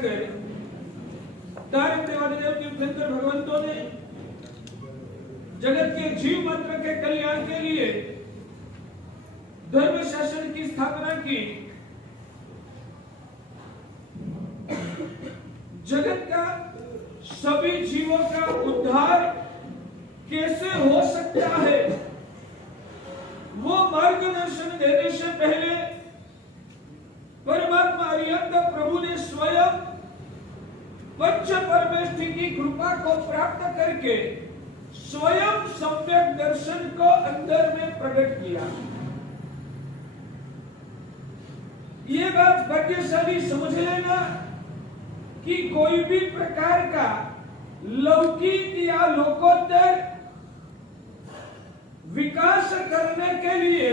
गए तारक देवादेव तीर्थंकर भगवंतों ने जगत के जीव मात्र के कल्याण के लिए धर्म शासन की स्थापना की। जगत का सभी जीवों का उद्धार कैसे हो सकता है, वो मार्गदर्शन देने से पहले परमात्मा अरिहंत प्रभु ने स्वयं पंच परमेष्ठी की कृपा को प्राप्त करके स्वयं सम्यक दर्शन को अंदर में प्रकट किया। ये बात भाग्यशाली समझ लेना कि कोई भी प्रकार का लौकिक या लोकोत्तर विकास करने के लिए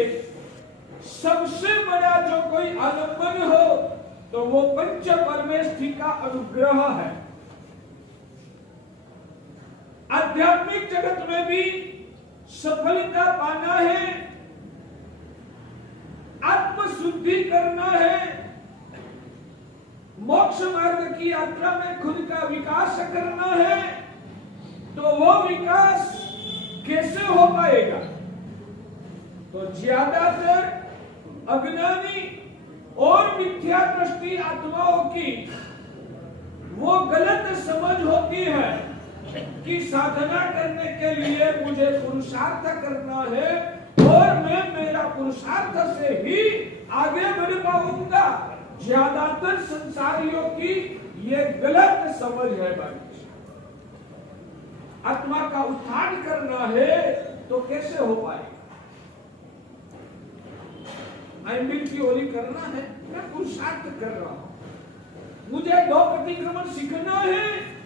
सबसे बड़ा जो कोई आलंबन हो तो वो पंच परमेष्ठी का अनुग्रह है। आध्यात्मिक जगत में भी सफलता पाना है, आत्मशुद्धि करना है, मोक्ष मार्ग की यात्रा में खुद का विकास करना है, तो वो विकास कैसे हो पाएगा? तो ज्यादातर अज्ञानी और मिथ्या दृष्टि आत्माओं की वो गलत समझ होती है कि साधना करने के लिए मुझे पुरुषार्थ करना है और मैं मेरा पुरुषार्थ से ही आगे बढ़ पाऊंगा। ज्यादातर संसारियों की ये गलत समझ है भाई। आत्मा का उत्थान करना है तो कैसे हो पाएगा? आइंबिल की ओली करना है, मैं पुरुषार्थ कर रहा हूं, मुझे दो प्रतिक्रमण सीखना है,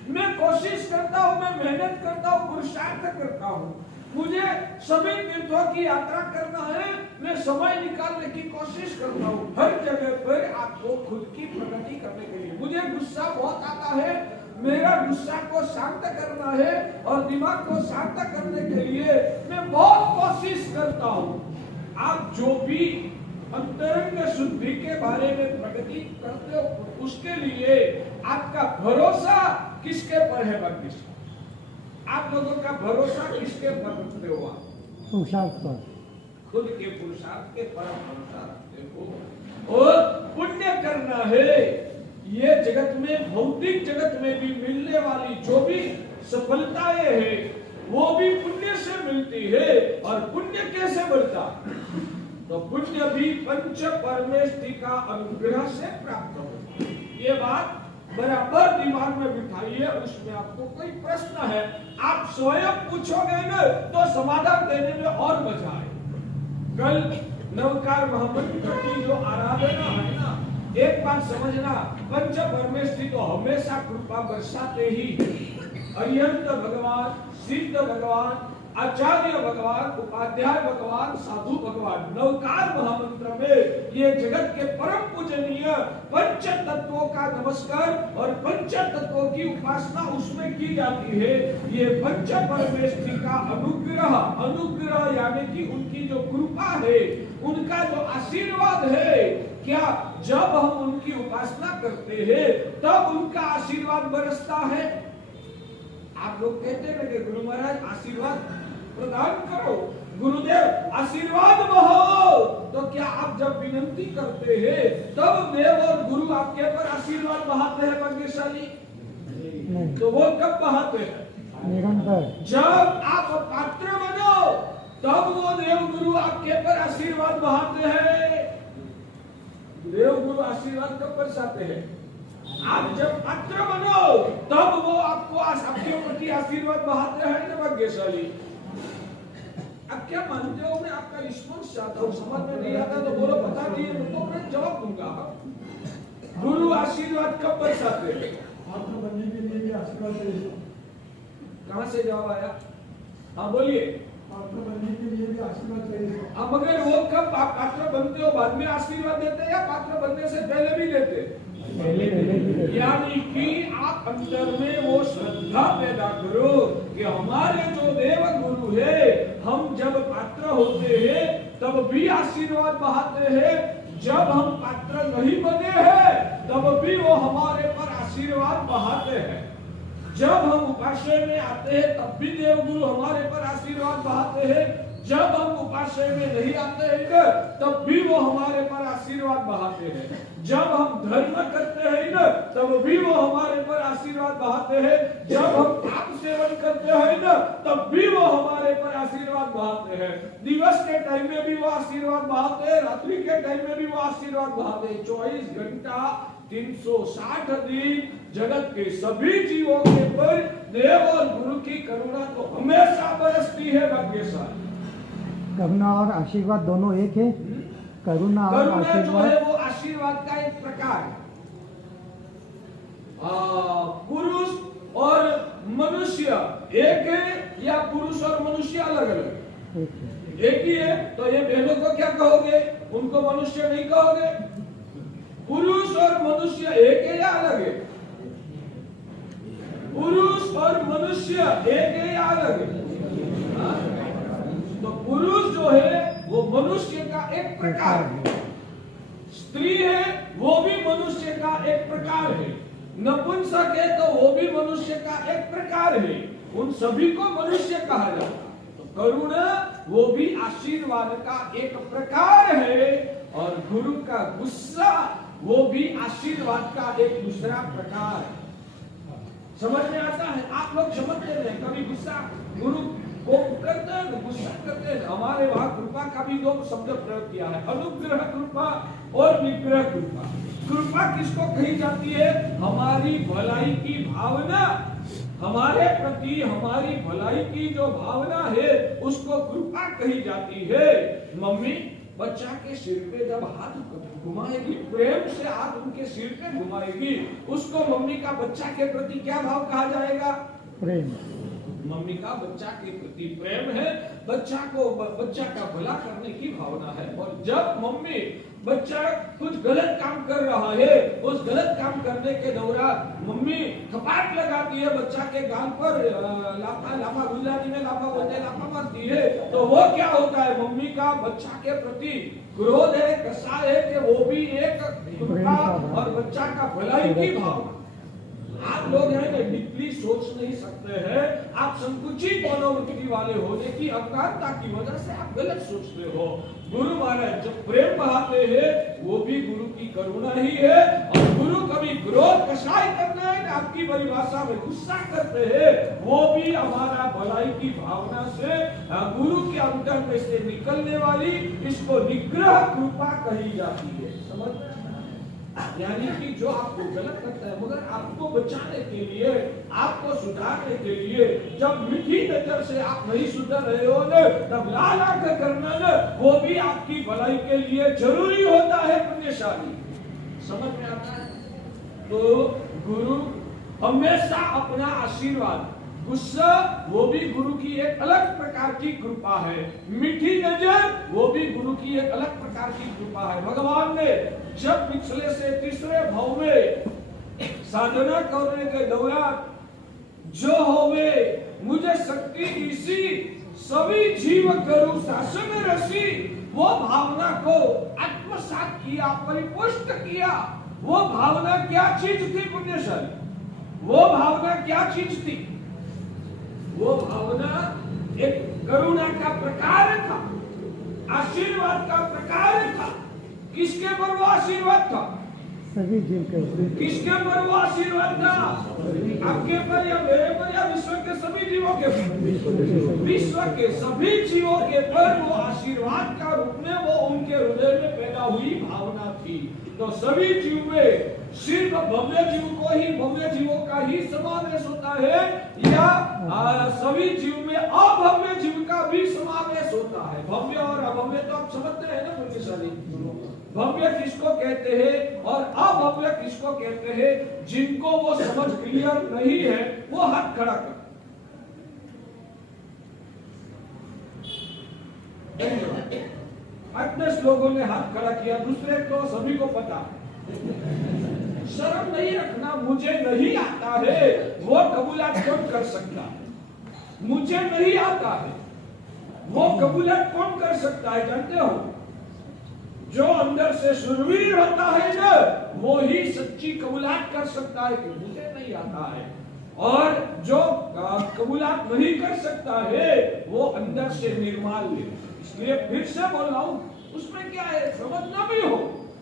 मैं कोशिश करता हूं, मैं मेहनत करता हूं, पुरुषार्थ करता हूं, मुझे सभी तीर्थों की यात्रा करना है, मैं समय निकालने की कोशिश करता हूं। हर जगह पर आपको खुद की प्रगति करने के लिए मुझे गुस्सा बहुत आता है, मेरा गुस्सा को शांत करना है और दिमाग को शांत करने के लिए मैं बहुत कोशिश करता हूं। आप जो भी अंतरंग शुद्धि के बारे में प्रगति करते हो उसके लिए आपका भरोसा किसके पर है? भाग्यशाली आप लोगों का भरोसा किसके पर रखते हो? पुरुषार्थ पर, खुद के पुरुषार्थ के पर भरोसा रखते हो और पुण्य करना है। ये जगत में, भौतिक जगत में भी मिलने वाली जो भी सफलताएं हैं वो भी पुण्य से मिलती है। और पुण्य कैसे बढ़ता? तो पुण्य भी पंच परमेष्ठी का अनुग्रह से प्राप्त होता है। ये बात बराबर दिमाग में बिठाइए, उसमें आपको कोई प्रश्न है आप स्वयं पूछोगे ना तो समाधान देने में और मजा आए। कल नवकार महामंत्र की जो आराधना है ना, एक बात समझना, पंच परमेष्ठी तो हमेशा कृपा बरसाते ही। अरिहंत भगवान, सिद्ध भगवान, आचार्य भगवान, उपाध्याय भगवान, साधु भगवान, नवकार महामंत्र में ये जगत के परम पूजनीय पंच तत्वों का नमस्कार और पंच तत्वों की उपासना उसमें की जाती है। ये पंच परमेष्ठी का अनुग्रह, अनुग्रह यानी कि उनकी जो कृपा है, उनका जो आशीर्वाद है, क्या जब हम उनकी उपासना करते हैं तब उनका आशीर्वाद बरसता है। आप लोग कहते हैं कि गुरु महाराज आशीर्वाद प्रदान करो, गुरुदेव आशीर्वाद बहो, तो क्या आप जब विनंती करते हैं तब देव और गुरु आपके पर आशीर्वाद बहाते हैं? भाग्यशाली तो वो कब बहाते हैं? निरंतर। जब आप पात्र बनो तब वो देव गुरु आपके पर आशीर्वाद बहाते हैं। देव गुरु आशीर्वाद कब बरसाते हैं? आप जब पात्र बनो तब वो आपको आपके प्रति आशीर्वाद बहाते हैं ना। भाग्यशाली अब क्या मानते हो? मैं आपका रिस्पॉन्स चाहता हूँ, समझ में नहीं आता तो बोलो, बता दिए तो मैं जवाब दूंगा। गुरु आशीर्वाद कब बरसाते हैं? पात्र बनने के लिए भी आशीर्वाद चाहिए। कहाँ से जवाब आया? हाँ बोलिए। पात्र बनने के लिए भी आशीर्वाद चाहिए। अब मगर वो कब आप पात्र बनते हो बाद में आशीर्वाद देते हैं या पात्र बनने से पहले भी देते हैं? यानी कि आप अंदर में वो श्रद्धा पैदा करो कि हमारे जो देव गुरु है, हम जब पात्र होते हैं तब भी आशीर्वाद बहाते हैं, जब हम पात्र नहीं बने हैं तब भी वो हमारे पर आशीर्वाद बहाते हैं। जब हम उपाश्रय में आते हैं तब भी देवगुरु हमारे पर आशीर्वाद बहाते हैं। जब हम उपाश्रय में नहीं आते हैं तब भी वो हमारे पर आशीर्वाद बहाते हैं। जब हम धर्म करते हैं ना तब भी वो हमारे पर आशीर्वाद बहाते हैं। जब हम पाप सेवन करते हैं ना तब भी वो हमारे पर आशीर्वाद बहाते हैं। दिवस के टाइम में भी वो आशीर्वाद बहाते हैं, रात्रि के टाइम में भी वो आशीर्वाद बहाते हैं। 24 घंटा 360 दिन जगत के सभी जीवों के पर देव और गुरु की करुणा तो हमेशा बरसती है। भाग्यशाली करुणा और आशीर्वाद दोनों एक है। करुणा और जो आशीर्वाद है वो आशीर्वाद का एक प्रकार है। पुरुष और मनुष्य एक है या पुरुष और मनुष्य अलग अलग? एक है। एक ही है। तो ये बहनों को क्या कहोगे? उनको मनुष्य नहीं कहोगे? पुरुष और मनुष्य एक है या अलग है? पुरुष और मनुष्य एक है या अलग है? तो पुरुष जो है वो मनुष्य का एक प्रकार है, स्त्री है वो भी मनुष्य का एक प्रकार है, नपुंसक है तो वो भी मनुष्य का एक प्रकार है। उन सभी को मनुष्य कहा जाता है। तो करुणा वो भी आशीर्वाद का एक प्रकार है और गुरु का गुस्सा वो भी आशीर्वाद का एक दूसरा प्रकार है। समझ में आता है? आप लोग समझते हैं कभी गुस्सा गुरु को करते हैं, गुस्सा करते हैं। हमारे वहां कृपा का भी दो शब्द प्रयोग किया है, अनुग्रह कृपा और निग्रह कृपा। कृपा किसको कही जाती है? हमारी भलाई की भावना, हमारे प्रति हमारी भलाई की जो भावना है उसको कृपा कही जाती है। मम्मी बच्चा के सिर पे जब हाथ घुमाएगी, प्रेम से हाथ उनके सिर पे घुमाएगी, उसको मम्मी का बच्चा के प्रति क्या भाव कहा जाएगा? प्रेम। मम्मी का बच्चा के प्रति प्रेम है, बच्चा का भला करने की भावना है। और जब मम्मी बच्चा कुछ गलत काम कर रहा है, उस गलत काम करने के दौरान मम्मी थप्पड़ लगाती है बच्चा के गाल पर, लाफा गुजराती में लाफा बोलते हैं, लाफा मारती है, तो वो क्या होता है? मम्मी का बच्चा के प्रति क्रोध है, कसा है कि वो भी एक कृपा और बच्चा का भलाई की भावना। आप लोग हैं ना डीपली सोच नहीं सकते हैं। आप संकुचित मनोवृत्ति वाले होने की अज्ञानता की वजह से आप गलत सोचते हो। गुरु महाराज जब प्रेम बहाते हैं वो भी गुरु की करुणा ही है। और गुरु कभी क्रोध कसाई करते हैं, आपकी परिभाषा में गुस्सा करते हैं, वो भी हमारा भलाई की भावना से गुरु के अंतर में से निकलने वाली, इसको निग्रह कृपा कही जाती है। समझ में? यानी कि जो आपको गलत लगता है मगर आपको बचाने के लिए, आपको सुधारने के लिए, जब मीठी नजर से आप नहीं सुधर रहे हो ना तब लाल आंख करना ना वो भी आपकी भलाई के लिए जरूरी होता है। पुण्यशाली समझ में आता है? तो गुरु हमेशा अपना आशीर्वाद, गुस्सा वो भी गुरु की एक अलग प्रकार की कृपा है, मीठी नजर वो भी गुरु की एक अलग प्रकार की कृपा है। भगवान ने जब पिछले से तीसरे भाव में साधना करने के दौरान जो होवे मुझे शक्ति इसी सभी जीव करूं शासन रसी, वो भावना को आत्मसात किया, परिपुष्ट किया। वो भावना क्या चीज थी पुण्यशाली? वो भावना क्या चीज थी? वो भावना एक करुणा का प्रकार था, आशीर्वाद का प्रकार था। किसके पर वो आशीर्वाद था? सभी जीव के। किसके पर वो आशीर्वाद था? आपके पर या मेरे पर या विश्व के सभी जीवों के पर? विश्व के सभी जीवों के पर वो आशीर्वाद का रूप में वो उनके हृदय में पैदा हुई भावना थी। तो सभी जीव में सिर्फ भव्य जीव को ही, भव्य जीवों का ही समावेश होता है या सभी जीव में अभव्य जीव का भी समावेश होता है? भव्य और अभव्य तो आप समझते हैं ना पुण्यशाली? भव्य किसको कहते हैं और अभव्य किसको कहते हैं? जिनको वो समझ क्लियर नहीं है वो हाथ खड़ा कर। अट्ठाईस लोगों ने हाथ खड़ा किया, दूसरे को सभी को पता। शर्म नहीं रखना, मुझे नहीं आता है वो कबूलात कौन कर सकता है? मुझे नहीं आता है वो कबूलात कौन कर सकता है? जानते हो जो अंदर से शूरवीर होता है ना, वो ही सच्ची कबूलात कर सकता है कि मुझे नहीं आता है। और जो कबूलात नहीं कर सकता है वो अंदर से निर्माल है। इसलिए फिर से बोल रहा हूं, उसमें क्या है, समझना भी हो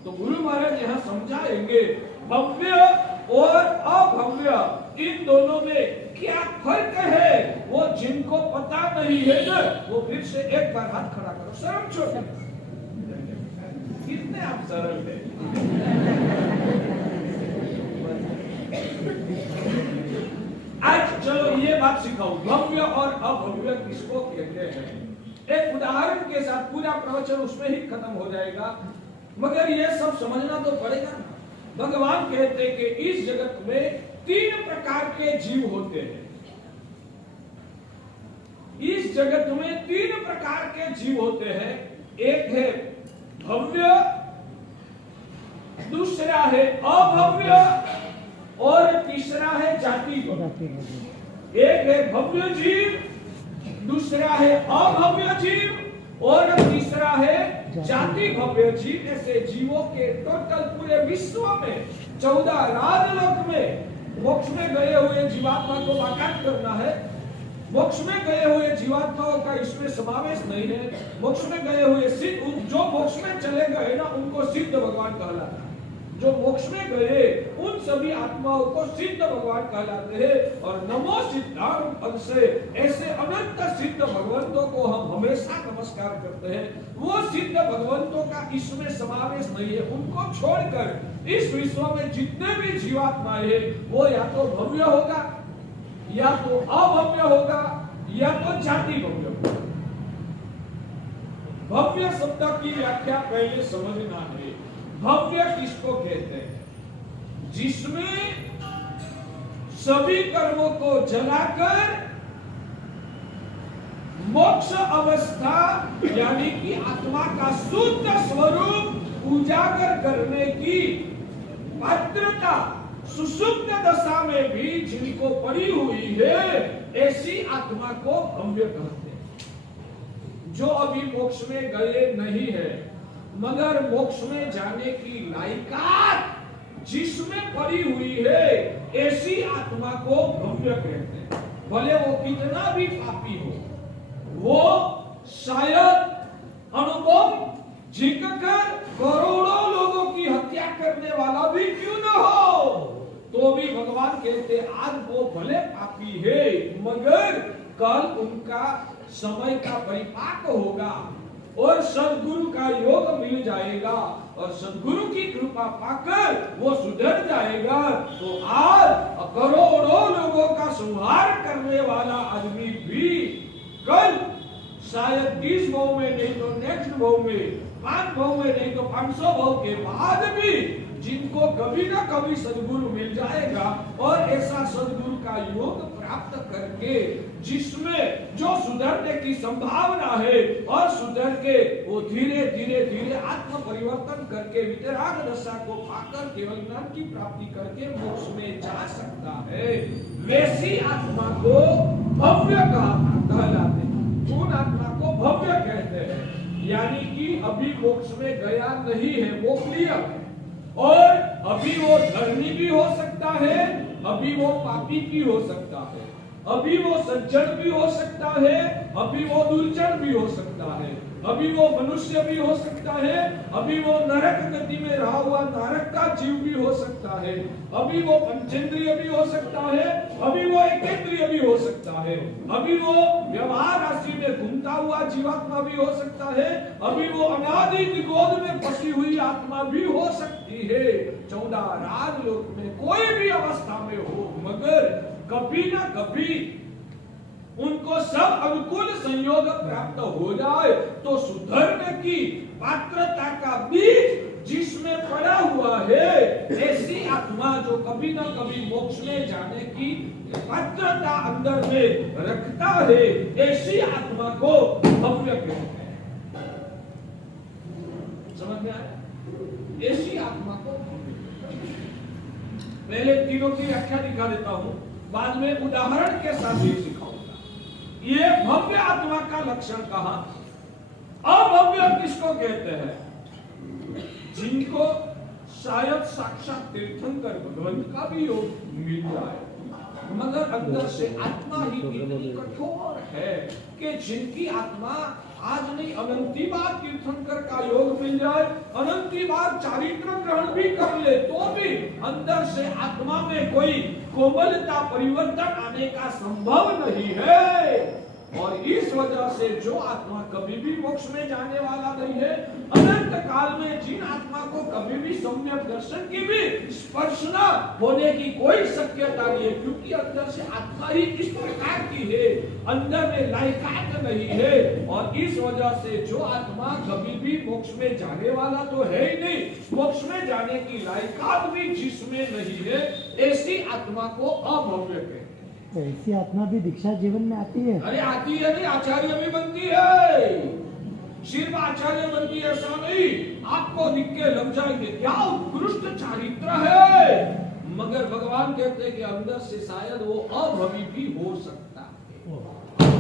तो गुरु महाराज यहाँ समझाएंगे भव्य और अभव्य इन दोनों में क्या फर्क है। वो जिनको पता नहीं है ना, वो फिर से एक बार हाथ खड़ा करो, शर्म छोड़। कितने आप सरल है। आज चलो ये बात सिखाओ, भव्य और अभव्य किसको कहते हैं। एक उदाहरण के साथ पूरा प्रवचन उसमें ही खत्म हो जाएगा, मगर ये सब समझना तो पड़ेगा ना। भगवान कहते हैं कि इस जगत में 3 प्रकार के जीव होते हैं। इस जगत में 3 प्रकार के जीव होते हैं। एक है भव्य, दूसरा है अभव्य और तीसरा है जाति भव्य। एक है भव्य जीव, दूसरा है अभव्य जीव और तीसरा है जाति भव्य जीव। ऐसे जीवों के टोटल पूरे विश्व में 14 राजलोक में मोक्ष में गए हुए जीवात्मा को वाकात करना है। मोक्ष में गए हुए जीवात्माओं का इसमें समावेश नहीं है। मोक्ष में गए हुए सिद्ध, जो मोक्ष में चले गए ना उनको सिद्ध भगवान कहलाता है। जो मोक्ष में गए उन सभी आत्माओं को सिद्ध भगवान कहलाते हैं। और नमो सिद्धांत पद से ऐसे अनंत सिद्ध भगवंतों को हम हमेशा नमस्कार करते हैं। वो सिद्ध भगवंतों का इसमें समावेश नहीं है। उनको छोड़कर इस विश्व में जितने भी जीवात्माएं हैं वो या तो भव्य होगा, या तो अभव्य होगा, या तो जाति भव्य होगा। भव्य शब्द की व्याख्या पहले समझना है। भव्य किसको कहते हैं? जिसमें सभी कर्मों को जलाकर मोक्ष अवस्था यानी कि आत्मा का शुद्ध स्वरूप उजागर करने की पात्रता सुषुप्त दशा में भी जिनको पड़ी हुई है, ऐसी आत्मा को भव्य कहते हैं। जो अभी मोक्ष में गए नहीं है मगर मोक्ष में जाने की लायकात जिसमें पड़ी हुई है, ऐसी आत्मा को भव्य कहते हैं। भले वो कितना भी पापी हो, वो शायद अनुभव जीतकर करोड़ों लोगों की हत्या करने वाला भी क्यों न हो, तो भी भगवान कहते आज वो भले पापी है मगर कल उनका समय का परिपाक होगा और सद्गुरु का योग मिल जाएगा और सद्गुरु की कृपा पाकर वो सुधर जाएगा। तो आज करोड़ों लोगों का संहार करने वाला आदमी भी कल शायद 30 भाव में नहीं तो नेक्स्ट भाव में, 5 भाव में नहीं तो 500 भाव के बाद भी जिनको कभी ना कभी सद्गुरु मिल जाएगा और ऐसा सद्गुरु का योग प्राप्त करके जिसमें जो सुधरने की संभावना है और सुधर के वो धीरे धीरे धीरे आत्म परिवर्तन करके वितराग दशा को पाकर केवल ज्ञान की प्राप्ति करके मोक्ष में जा सकता है, वैसी आत्मा को भव्य कहलाते हैं। उन आत्मा को भव्य कहते हैं, यानी कि अभी मोक्ष में गया नहीं है, वो क्लियर है और अभी वो धर्मी भी हो सकता है, अभी वो पापी भी हो सकता है, अभी वो सज्जन भी हो सकता है, अभी वो दुर्जन भी हो सकता है, अभी वो मनुष्य भी हो सकता है, अभी वो नरक गति में रहा हुआ नरक का जीव भी हो सकता है, अभी वो पंचेंद्रिय भी हो सकता है, अभी वो एकेंद्रिय भी हो सकता है, अभी वो व्यवहार राशि में घूमता हुआ जीवात्मा भी हो सकता है, अभी वो अनादि गोद में फंसी हुई आत्मा भी हो सकती है। 14 राजलोक में कोई भी अवस्था में हो मगर कभी ना कभी उनको सब अनुकूल संयोग प्राप्त हो जाए तो सुधरने की पात्रता का बीज जिसमें पड़ा हुआ है, ऐसी आत्मा जो कभी ना कभी मोक्ष में जाने की पात्रता अंदर में रखता है, ऐसी आत्मा को भव्य कहते हैं। समझ में आया? ऐसी आत्मा को पहले तीनों की व्याख्या दिखा देता हूं, बाद में उदाहरण के साथ ही सिखाऊंगा। ये भव्य आत्मा का लक्षण कहा। अभव्य किसको कहते हैं? जिनको शायद साक्षात तीर्थंकर भगवंत का भी योग मिल जाए, मगर अंदर से आत्मा ही इतनी कठोर है कि जिनकी आत्मा आज नहीं अनंती बार तीर्थंकर का योग मिल जाए, अनंती बार चारित्र ग्रहण भी कर ले, तो भी अंदर से आत्मा में कोई कोमलता परिवर्तन आने का संभव नहीं है। और इस वजह से जो आत्मा कभी भी मोक्ष में जाने वाला नहीं है, अनंत काल में जिन आत्मा को कभी भी सम्यक दर्शन की भी स्पर्श न होने की कोई शक्यता नहीं है, क्योंकि अंदर से आत्मा ही इस प्रकार की है, अंदर में लायकात नहीं है। और इस वजह से जो आत्मा कभी भी मोक्ष में जाने वाला तो है ही नहीं, मोक्ष में जाने की लायकात भी जिसमें नहीं है, ऐसी आत्मा को अभव्य कहते हैं। ऐसी आत्मा भी दीक्षा जीवन में आती है? अरे आती है, नहीं आचार्य भी बनती है, सिर्फ आचार्य बनती है ऐसा नहीं, आपको दिख के लग जाएंगे क्या उत्कृष्ट चारित्र है, मगर भगवान कहते हैं कि अंदर से शायद वो अभवी भी हो सकता है।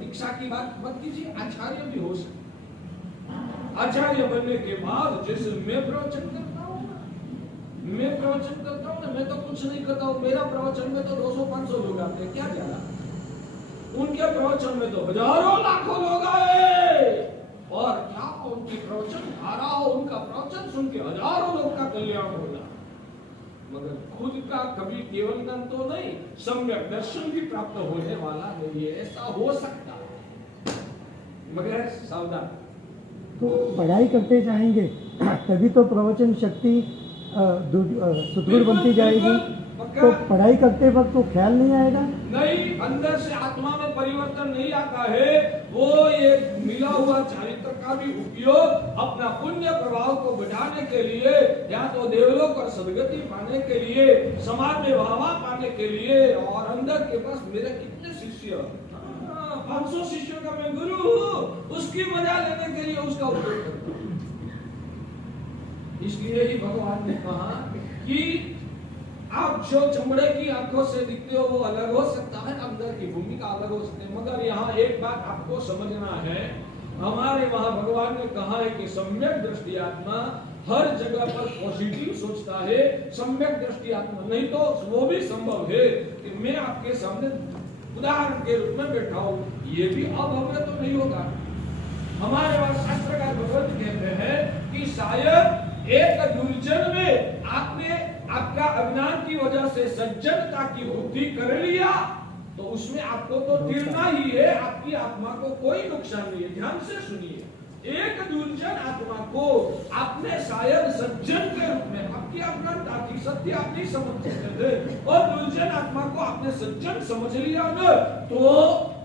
दीक्षा की बात मत कीजिए, आचार्य भी हो सकता है। आचार्य बनने के बाद जैसे मैं प्रवचन करता हूँ ना, मैं प्रवचन करता हूँ ना, मैं तो कुछ नहीं करता हूँ, मेरा प्रवचन में तो 200-500 लोग आते हैं, क्या ज्यादा, उनके प्रवचन में तो हजारों लाखों लोग आए, और क्या उनकी प्रवचन धारा हो, उनका प्रवचन सुन के हजारों लोग का कल्याण होगा, मगर खुद का कभी केवल ज्ञान तो नहीं, सम्यक दर्शन भी प्राप्त होने वाला नहीं है। ऐसा हो सकता है, मगर सावधान। तो पढ़ाई करते जाएंगे तभी तो प्रवचन शक्ति सुदृढ़ बनती जाएगी। तो पढ़ाई करते वक्त तो ख्याल नहीं आएगा? नहीं, अंदर से आत्मा में परिवर्तन नहीं आता है, वो ये मिला हुआ चारित्र का भी उपयोग अपना पुण्य प्रभाव को बढ़ाने के लिए, या तो देवलोक और सदगति पाने के लिए, समाज में वाहवाह पाने के लिए, और अंदर के पास मेरे कितने शिष्य, 500 शिष्यों का मैं गुरु हूँ, उसकी मजा लेने के लिए उसका उपयोग करता हूँ। इसलिए ही भगवान ने कहा कि आप जो चमड़े की आंखों से दिखते हो वो अलग हो सकता है, अंदर की भूमिका अलग हो सकती है, मगर यहाँ एक बात आपको समझना है, हमारे वहां भगवान ने कहा है कि सम्यक दृष्टि आत्मा हर जगह पर पॉजिटिव सोचता है। सम्यक दृष्टि आत्मा नहीं तो वो भी संभव है कि मैं आपके सामने उदाहरण के रूप में बैठा हूँ, ये भी अभव्य तो नहीं होगा। हमारे वहां शास्त्रकार भगवत कहते हैं कि शायद एक दुर्जन में आपने आपका अज्ञान की वजह से सज्जनता की बुद्धि कर लिया, तो उसमें आपको तो गिरना ही है, आपकी आत्मा को कोई नुकसान नहीं है। ध्यान से सुनिए, एक दुर्जन आत्मा को आपने शायद सज्जन के रूप में, आपकी अज्ञानता थी, सत्य आप नहीं समझ सकते थे, और दुर्जन आत्मा को आपने सज्जन समझ लिया न, तो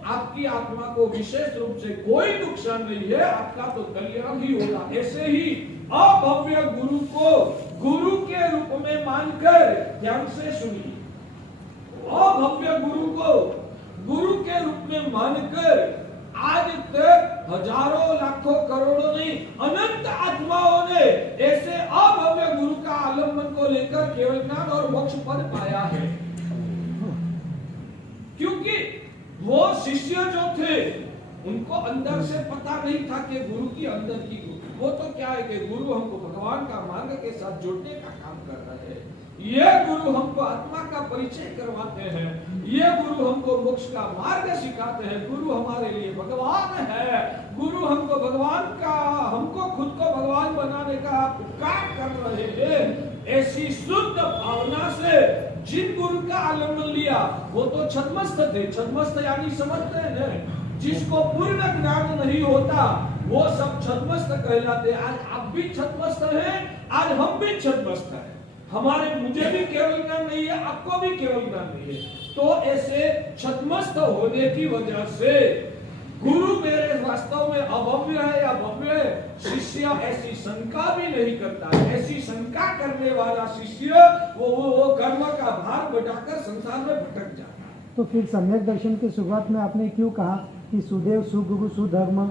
आपकी आत्मा को विशेष रूप से कोई नुकसान नहीं है, आपका तो कल्याण ही होगा। ऐसे ही अभव्य गुरु को गुरु के रूप में मानकर, ध्यान से सुनिए, अभव्य गुरु को गुरु के रूप में मानकर आज तक हजारों लाखों करोड़ों नहीं अनंत आत्माओं ने ऐसे अभव्य गुरु का आलम्बन को लेकर केवल ज्ञान और मोक्ष पद पाया है। क्योंकि वो शिष्य जो थे उनको अंदर से पता नहीं था कि गुरु की अंदर की, वो तो क्या है कि गुरु हमको भगवान का मार्ग के साथ जोड़ने का काम कर रहे हैं, ये गुरु हमको आत्मा का परिचय करवाते हैं, ये गुरु हमको मोक्ष का मार्ग सिखाते हैं, गुरु हमारे लिए भगवान है, गुरु हमको भगवान का, हमको खुद को भगवान बनाने का उपकार कर रहे हैं। ऐसी शुद्ध भावना से जिन गुरु का आलम्बन लिया वो तो छद्मस्थ थे, छद्मस्थ यानी समझते हैं ना, जिसको पूर्ण ज्ञान नहीं होता वो सब छद्मस्थ कहलाते। आज आप भी छद्मस्थ हैं, आज हम भी छद्मस्थ हैं, हमारे मुझे भी केवल ज्ञान नहीं है, आपको भी केवल ज्ञान नहीं है, तो ऐसे छद्मस्थ होने की वजह से गुरु मेरे वास्तव में अभव्य है या भव्य है, शिष्य ऐसी शंका भी नहीं करता। ऐसी शंका करने वाला शिष्य वो कर्म का भार बढ़ाकर संसार में भटक जाता है। तो फिर सम्यक दर्शन की शुरुआत में आपने क्यों कहा कि सुदेव सुगुरु सुधर्म?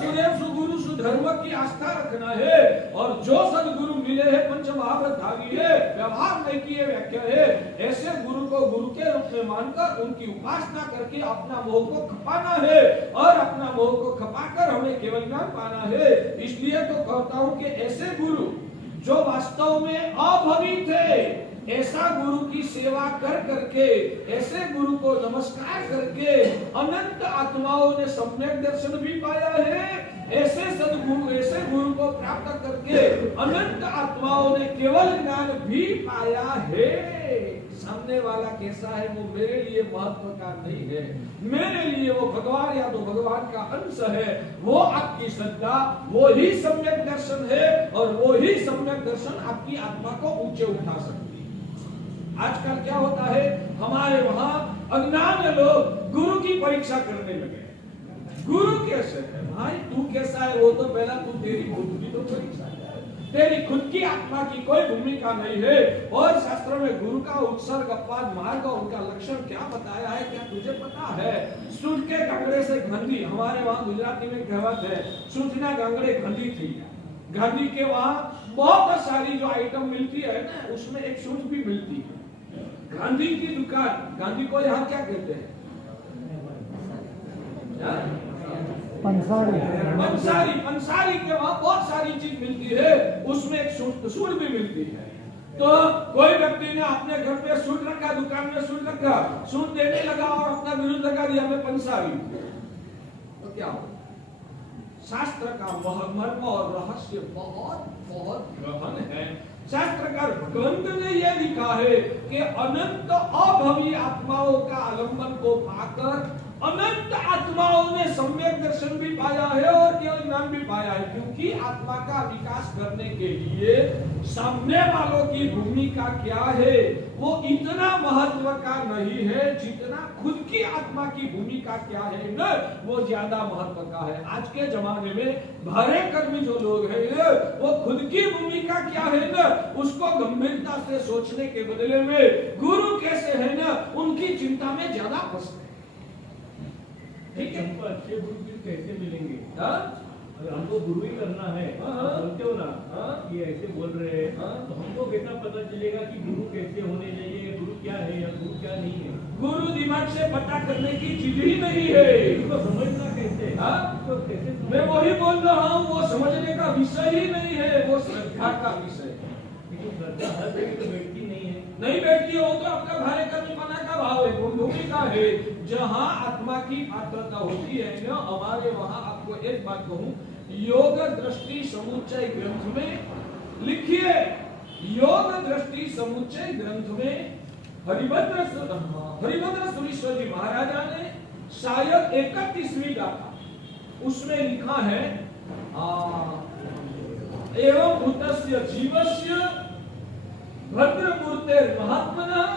सुदेव सुगुरु धर्म की आस्था रखना है। और जो सदगुरु मिले हैं पंच महाव्रतधारी है, व्यवहार नहीं किए व्याख्या है, ऐसे गुरु को गुरु के रूप में मानकर उनकी उपासना करके अपना मोह को खपाना है। और अपना मोह को खपाकर हमें केवल ज्ञान पाना है। इसलिए तो कहता हूं कि ऐसे गुरु जो वास्तव में अभवित है, ऐसा गुरु की सेवा कर करके, ऐसे गुरु को नमस्कार करके अनंत आत्माओं ने सम्यक दर्शन भी पाया है। ऐसे सदगुरु, ऐसे गुरु को प्राप्त करके अनंत आत्माओं ने केवल ज्ञान भी पाया है। सामने वाला कैसा है वो मेरे लिए महत्व का नहीं है। मेरे लिए वो भगवान या तो भगवान का अंश है, वो आपकी श्रद्धा, वो ही सम्यक दर्शन है। और वो ही सम्यक दर्शन आपकी आत्मा को ऊंचे उठा सकती है। आजकल क्या होता है, हमारे वहां अज्ञान लोग गुरु की परीक्षा करने लगे। गुरु कैसे है भाई, तू कैसा है वो तो पहला तू तेरी खुद की तो परीक्षा है। तेरी खुद की आत्मा की कोई भूमिका नहीं है। और शास्त्र में गुरु का उत्सर्ग अपवाद मार्ग और उनका लक्षण क्या बताया है, क्या तुझे पता है? सूट के गांगड़े से गंदी, हमारे वहां गुजराती में कहावत है, सूचना गांगड़े गंदी थी। गांधी के वहां बहुत सारी जो आइटम मिलती है ना, उसमें एक सूट भी मिलती है। गांधी की दुकान, गांधी को यहाँ क्या कहते हैं? पंसारी। पंसारी, पंसारी के वहां बहुत सारी चीज मिलती है, उसमें एक सूट भी मिलती है। तो कोई व्यक्ति ने अपने घर पे सूट रखा, दुकान में सूट रखा, सूट देने लगा और अपना विरुद्ध लगा दिया मैं पंसारी, तो क्या हो? शास्त्र का मर्म और रहस्य बहुत बहुत गहन है। शास्त्रकार ग्रंथ ने यह लिखा है कि अनंत अभवी आत्माओं का आलंबन को पाकर अनंत आत्माओं ने सम्यक दर्शन भी पाया है और केवल ज्ञान भी पाया है। क्योंकि आत्मा का विकास करने के लिए सामने वालों की भूमिका क्या है वो इतना महत्व का नहीं है जितना खुद की आत्मा की भूमिका क्या है ना, वो ज्यादा महत्व का है। आज के जमाने में भारे कर्मी जो लोग हैं वो खुद की भूमिका क्या है ना, उसको गंभीरता से सोचने के बदले में गुरु कैसे है ना, उनकी चिंता में ज्यादा फंसते हैं। ठीक है, हमको अच्छे गुरु फिर कैसे मिलेंगे? अगर हमको गुरु ही करना है, बोलते हो ना ये ऐसे बोल रहे हैं, तो हमको कैसा पता चलेगा कि गुरु कैसे होने चाहिए, गुरु क्या है या गुरु क्या नहीं है? गुरु दिमाग से पता करने की चीज ही नहीं है। इसको समझना कैसे? इसको कैसे मैं वही बोल रहा हूँ, वो समझने का विषय ही नहीं है, वो श्रद्धा का विषय है। श्रद्धा हर जगह तो बैठती नहीं है। नहीं बैठती हो तो आपका भारे कर्मीपना का भाव है, भूमिका है। जहाँ आत्मा की पात्रता होती है ना, हमारे वहाँ आपको एक बात कहूँ, योग दृष्टि समुच्चय ग्रंथ में लिखिए, योग दृष्टि समुच्चय ग्रंथ में हरिभद्र सुरीश्वर जी महाराजा ने शायद 31वीं गाथा उसमें लिखा है एवं भूतस्य जीवस्य भद्रमूर्ते महात्मनः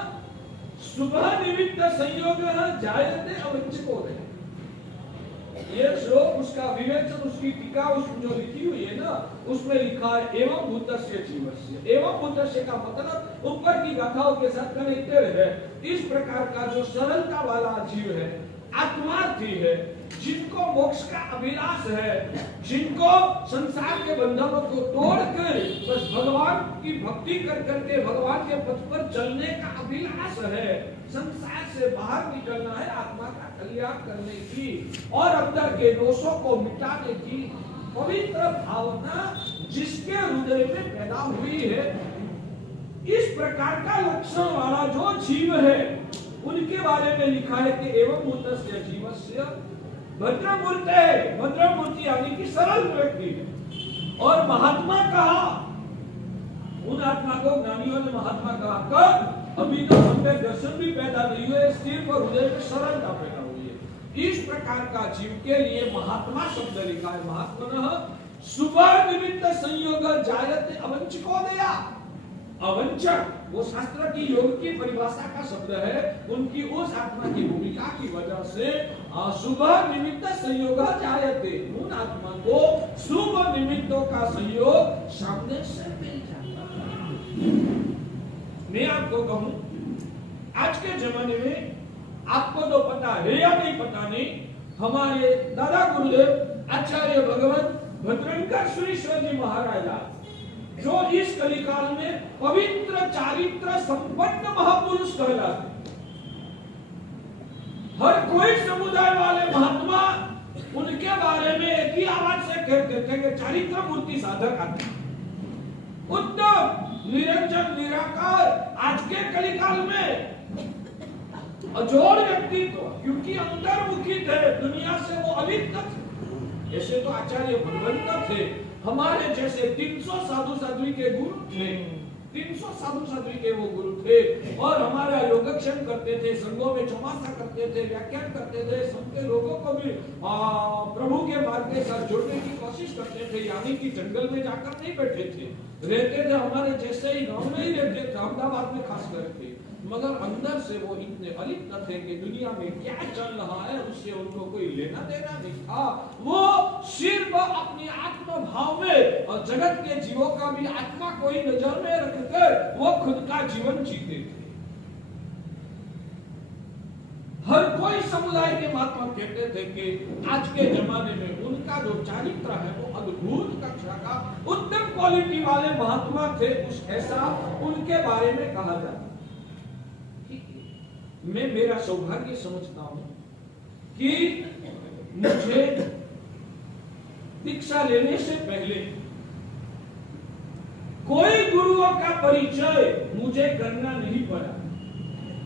शुभ निमित्त संयोग जायते अवंचकोदय। ये श्लोक उसका विवेचन, उसकी टीका उसमें जो लिखी हुई है ना, उसमें लिखा है एवं भूतस्य जीवस्य। एवं भूतस्य का मतलब ऊपर की गाथाओं के साथ कनेक्टेड है। इस प्रकार का जो सरलता वाला जीव है, आत्मार्थी है, जिनको मोक्ष का अभिलाष है, जिनको संसार के बंधनों को तोड़कर बस भगवान की भक्ति कर करके भगवान के पथ पर चलने का अभिलाष है, संसार से बाहर निकलना है, आत्मा का कल्याण करने की और अंदर के दोषों को मिटाने की पवित्र भावना जिसके हृदय में पैदा हुई है, इस प्रकार का लक्षण वाला जो जीव है उनके बारे में लिखा है कि एवं भूतस्य जीवस्य भद्रमूर्ति है। भद्रमूर्ति यानी कि सरल व्यक्ति है। और महात्मा कहा, उन आत्मा को ज्ञानियों ने महात्मा कहा कब? अभी तो हमें दर्शन भी पैदा नहीं हुए, सिर्फ और हृदय में सरलता पैदा हुई है। इस प्रकार का जीव के लिए महात्मा शब्द लिखा है। महात्मनः शुभ निमित्त संयोग जायते अवंचकोदया। अवंचक वो शास्त्र की योग की परिभाषा का शब्द है। उनकी उस आत्मा की भूमिका की वजह से शुभ निमित्त संयोग जायते, उन आत्मा को शुभ निमित्तों का संयोग सामने से मिल जाता है। मैं आपको कहूं, आज के जमाने में आपको तो पता है या नहीं पता नहीं, हमारे दादा गुरुदेव आचार्य भगवत भद्रंकर सुरेश्वर जी महाराजा जो इस कलिकाल में पवित्र चारित्र संपन्न महापुरुष कहलाते, हर कोई समुदाय वाले महात्मा उनके बारे में एक ही आवाज से कहते थे कि चारित्र मूर्ति साधक आते, उत्तम निरंजन निराकार। आज के कलिकाल में अजोड़ व्यक्तित्व, क्योंकि अंतर्मुखी थे, दुनिया से वो अलिप्त थे। ऐसे तो आचार्य भगवंत थे, हमारे जैसे 300 साधु साध्वी के गुरु थे, 300 साधु साध्वी के वो गुरु थे, और हमारा योगक्षेम करते थे, संघों में चौमासा करते थे, व्याख्यान करते थे, सबके लोगों को भी प्रभु के मार्ग के साथ जोड़ने की कोशिश करते थे। यानी कि जंगल में जाकर नहीं बैठे थे, रहते थे हमारे जैसे ही गांव में ही रहते थे, अहमदाबाद में खास करके, मगर अंदर से वो इतने अलिप्त थे कि दुनिया में क्या चल रहा है उससे उनको कोई लेना देना नहीं था। वो सिर्फ अपनी आत्मा भाव में और जगत के जीवों का भी आत्मा कोई नजर में रखकर वो खुद का जीवन जीते थे। हर कोई समुदाय के महात्मा कहते थे कि आज के जमाने में उनका जो चारित्र है वो अद्भुत कक्षा का उत्तम क्वालिटी वाले महात्मा थे, उस ऐसा उनके बारे में कहा जाता। मैं मेरा सौभाग्य समझता हूं कि मुझे दीक्षा लेने से पहले कोई गुरुओं का परिचय मुझे करना नहीं पड़ा,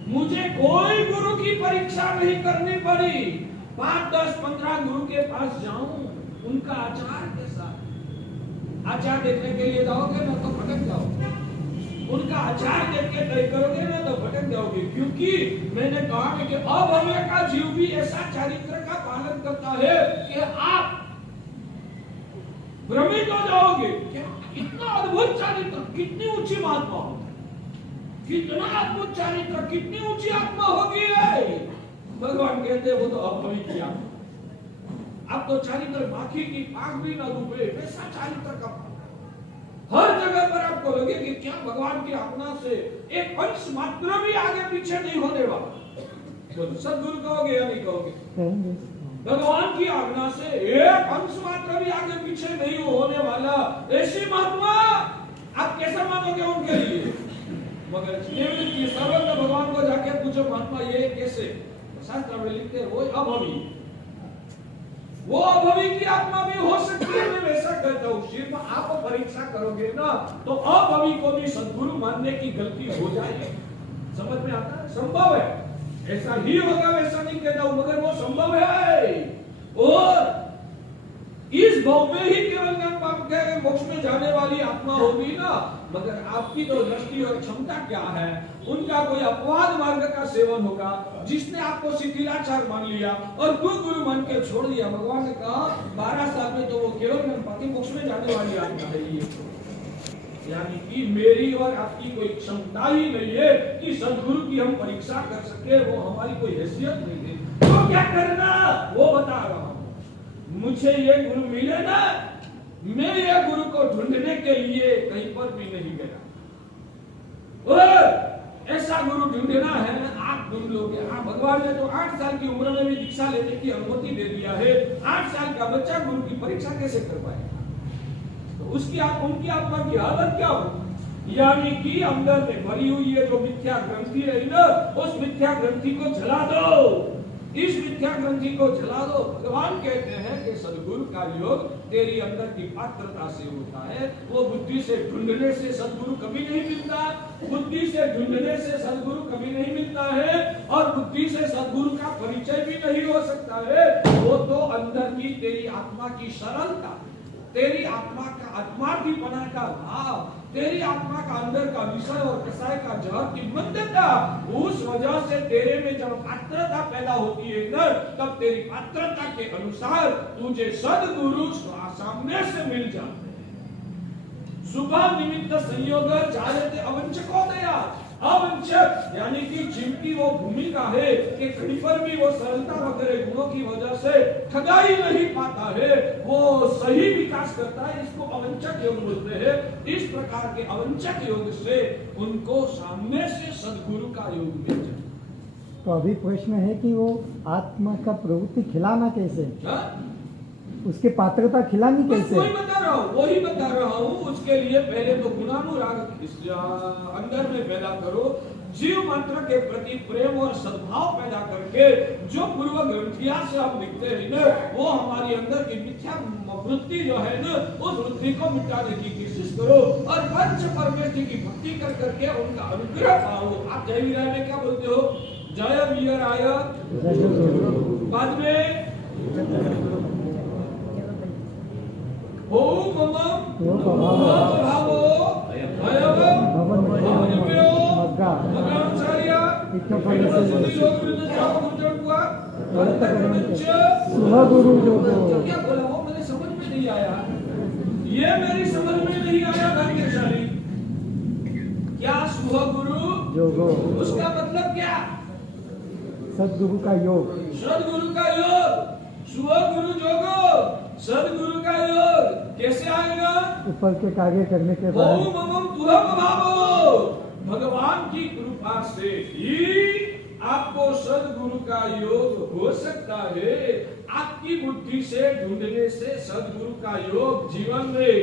मुझे कोई गुरु की परीक्षा नहीं करनी पड़ी। 5, 10, 15 गुरु के पास जाऊं, उनका आचार के साथ आचार देखने के लिए जाओगे ना तो भटक जाओगे, उनका आचार देख के तय करोगे ना तो भटक जाओगे। क्योंकि मैंने कहा कि अभव्य का जीव भी ऐसा चारित्र का पालन करता है कि आप भ्रमित हो जाओगे। क्या इतना अद्भुत चारित्र, कितनी ऊंची महात्मा हो, कितना अद्भुत चारित्र, कितनी ऊंची आत्मा होगी है। भगवान कहते वो तो अभवी की आत्मा, आप तो चारित्र बाकी की पाक भी ना डूबे, वैसा चारित्र का हर जगह पर आपको लगे कि क्या भगवान की आज्ञा से एक अंश मात्र भी आगे पीछे नहीं होने वाला। तो सदगुरु कहोगे या नहीं कहोगे? भगवान की आज्ञा से एक अंश मात्र भी आगे पीछे नहीं होने वाला, ऐसी महात्मा आप कैसे मानोगे उनके लिए? मगर सर्वज्ञ भगवान को जाके पूछो महात्मा ये कैसे, शास्त्र में लिखते हैं वो अभवी की आत्मा भी हो सकती है। मैं वैसा कहता हूँ, सिर्फ आप परीक्षा करोगे ना तो अभवी को भी सद्गुरु मानने की गलती हो जाएगी। समझ में आता है? संभव है, ऐसा ही होगा वैसा नहीं कहता हूँ, मगर वो संभव है। और इस भाव में ही केवल ज्ञान प्राप्त करके मोक्ष में जाने वाली आत्मा होगी ना, मगर आपकी तो दृष्टि और क्षमता क्या है, उनका कोई अपवाद मार्ग का सेवन होगा, जिसने आपको शिथिलाचार मान लिया और गुरु मान के छोड़ दिया। भगवान ने कहा 12 साल में तो वो केवल ज्ञान प्राप्ति मोक्ष में जाने वाली आत्मा है ये। यानी कि मेरी और आपकी कोई क्षमता ही नहीं है कि सदगुरु की हम परीक्षा कर सके, वो हमारी कोई हैसियत नहीं है। तो क्या करना वो बता रहा हूं। मुझे ये गुरु मिले ना, मैं ये गुरु को ढूंढने के लिए कहीं पर भी नहीं गया। और ऐसा गुरु ढूंढना है ना, आप ढूंढ लोगे। हाँ, भगवान ने तो 8 साल की उम्र में भी दीक्षा लेने की अनुमति दे दिया है। 8 साल का बच्चा गुरु की परीक्षा कैसे कर पाएगा? तो उसकी उनकी आत्मा की हालत क्या होगी? यानी कि अंदर में भरी हुई है जो मिथ्या ग्रंथि है ना, उस मिथ्या ग्रंथि को जला दो, इस मिथ्या ग्रंथि को जला दो। भगवान कहते हैं कि सदगुरु का योग तेरी अंदर की पात्रता से होता है। वो बुद्धि से ढूंढने से सदगुरु कभी नहीं मिलता, बुद्धि से ढूंढने से सदगुरु कभी नहीं मिलता है, और बुद्धि से सदगुरु का परिचय भी नहीं हो सकता है। वो तो अंदर की तेरी आत्मा की सरलता, तेरी आत्मा का आत्मार्थीपना का भाव, तेरी आत्मा का अंदर का विषय और कसाय का जहर की मंदता, उस वजह से तेरे में जब पात्रता पैदा होती है ना, तब तेरी पात्रता के अनुसार तुझे सदगुरु सामने से मिल जाते हैं। सुबह निमित्त संयोग जायते अवंचकोदया। अवंचक यानी कि जिनकी वो भूमिका है कि कहीं पर भी वो सरलता वगैरह गुणों की वजह से ठगा ही नहीं पाता है, वो सही विकास करता है, इसको अवंचक योग बोलते हैं। इस प्रकार के अवंचक योग से उनको सामने से सदगुरु का योग मिल जाए। तो अभी प्रश्न है कि वो आत्मा का प्रवृत्ति खिलाना कैसे? उसकी पात्रता खिलानी बस कैसे? वही बता रहा हूँ। उसके लिए पहले तो गुणानुराग इस अंदर में पैदा करो, जीव मात्र के प्रति प्रेम और सद्भाव पैदा करके जो पूर्व ग्रंथिया से हम लिखते हैं ना, वो हमारी अंदर की मिथ्या वृत्ति जो है ना, उस वृत्ति को मिटाने की कोशिश करो और पंच परमेश्वर की भक्ति कर करके उनका अनुग्रह पाओ। आप जय वीराय में क्या बोलते हो? जय वीराय, बाद में ओम मम भावो गुरु जो क्या बोला वो मेरे समझ में नहीं आया। ये मेरी समझ में नहीं आया भाग्यशाली। क्या सुह गुरु योगो, उसका मतलब क्या? सदगुरु का योग, सदगुरु का योग। सुह गुरु जोगो, सदगुरु का योग कैसे आएगा? ऊपर के कार्य करने के बाद ओम मम तुहम भावो, भगवान की कृपा से ही आपको सदगुरु का योग हो सकता है। आपकी बुद्धि से ढूंढने से सदगुरु का योग जीवन में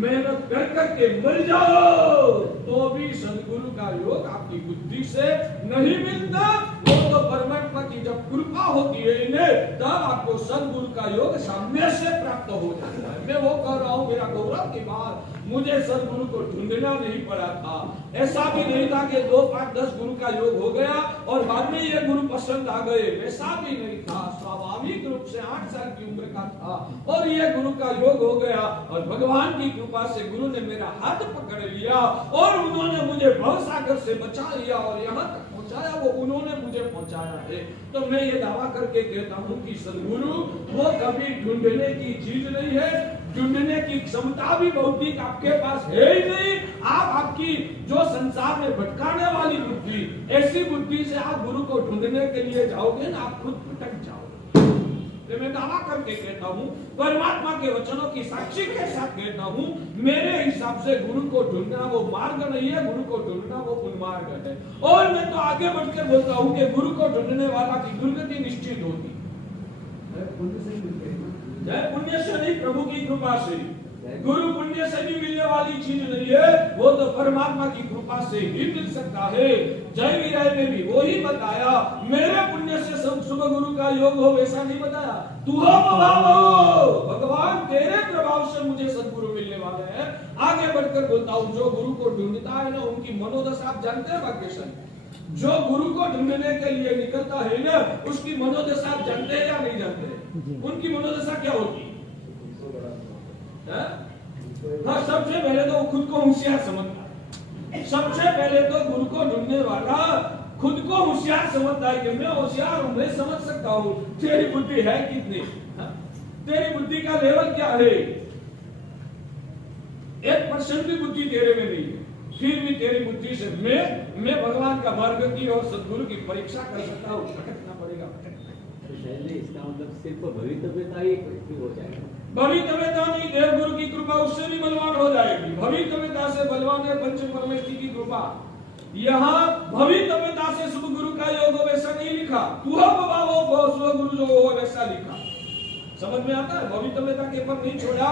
मेहनत कर करके मिल जाओ तो भी सदगुरु का योग आपकी बुद्धि से नहीं मिलता। वो तो परमात्मा की जब कृपा होती है इन्हें, तब आपको सदगुरु का योग सामने से प्राप्त हो जाता है। मैं वो कह रहा हूँ, मेरा गौरव की बात, मुझे सदगुरु को ढूंढना नहीं पड़ा था। ऐसा भी नहीं था कि 2, 5, 10 गुरु का योग हो गया और बाद में ये गुरु पसंद आ गए, वैसा भी नहीं था। स्वाभाविक रूप से 8 साल की उम्र का था और ये गुरु का योग हो गया और भगवान की कृपा से गुरु ने मेरा हाथ पकड़ लिया और उन्होंने मुझे भवसागर से बचा लिया और यहाँ तक पहुंचाया, वो उन्होंने मुझे पहुंचाया है। तो मैं ये दावा करके कहता हूँ कि सदगुरु वो कभी ढूंढने की चीज नहीं है, ढूंढने की क्षमता भी भौतिक आपके पास है ही नहीं। आपकी जो संसार में भटकाने वाली बुद्धि, ऐसी बुद्धि से आप गुरु को ढूंढने के लिए जाओगे ना, आप खुद भटक जाओगे। तो मैं दावा करके कहता हूँ, परमात्मा के वचनों की साक्षी के साथ कहता हूँ, मेरे हिसाब से गुरु को ढूंढना वो मार्ग नहीं है, गुरु को ढूंढना वो उन्मार्ग है। और मैं तो आगे बढ़कर बोलता हूँ कि गुरु को ढूंढने वाला की दुर्गति निश्चित होती। जय पुण्य से नहीं, प्रभु की कृपा से। गुरु पुण्य से भी मिलने वाली चीज नहीं है, वो तो परमात्मा की कृपा से ही मिल सकता है। जय वीराय में भी वही बताया, मेरे पुण्य से शुभ गुरु का योग हो, वैसा नहीं बताया। तुहम भावो, भगवान तेरे प्रभाव से मुझे सदगुरु मिलने वाले हैं। आगे बढ़कर बोलता हूँ, जो गुरु को ढूंढता है ना, उनकी मनोदशा आप जानते हैं भाग्यशाली। जो गुरु को ढूंढने के लिए निकलता है ना, उसकी मनोदशा आप जानते हैं या नहीं जानते? उनकी मनोदशा क्या होती है? हाँ, सबसे पहले तो खुद को होशियार समझता है। सबसे पहले तो गुरु को ढूंढने वाला खुद को होशियार समझता है कि मैं होशियार हूं, मैं समझ सकता हूं। तेरी बुद्धि है कितनी? तेरी बुद्धि का लेवल क्या है? 1% भी बुद्धि तेरे में नहीं है, फिर भी तेरी बुद्धि से मैं भगवान का मार्ग की और सदगुरु की परीक्षा कर सकता हूँ। भटकना पड़ेगा। इसका मतलब सिर्फ भवितव्यता ही हो जाएगा। भवितव्यता नहीं, देव गुरु की कृपा उससे भी बलवान हो जाएगी। भवितव्यता से बलवान है पंच परमेश्वर की कृपा। यहाँ भवितव्यता से शुभ गुरु का योग हो वैसा नहीं लिखा, तुहम भावो शुभ गुरु जो हो वैसा लिखा। समझ में आता है? भवितव्यता के पर नहीं छोड़ा,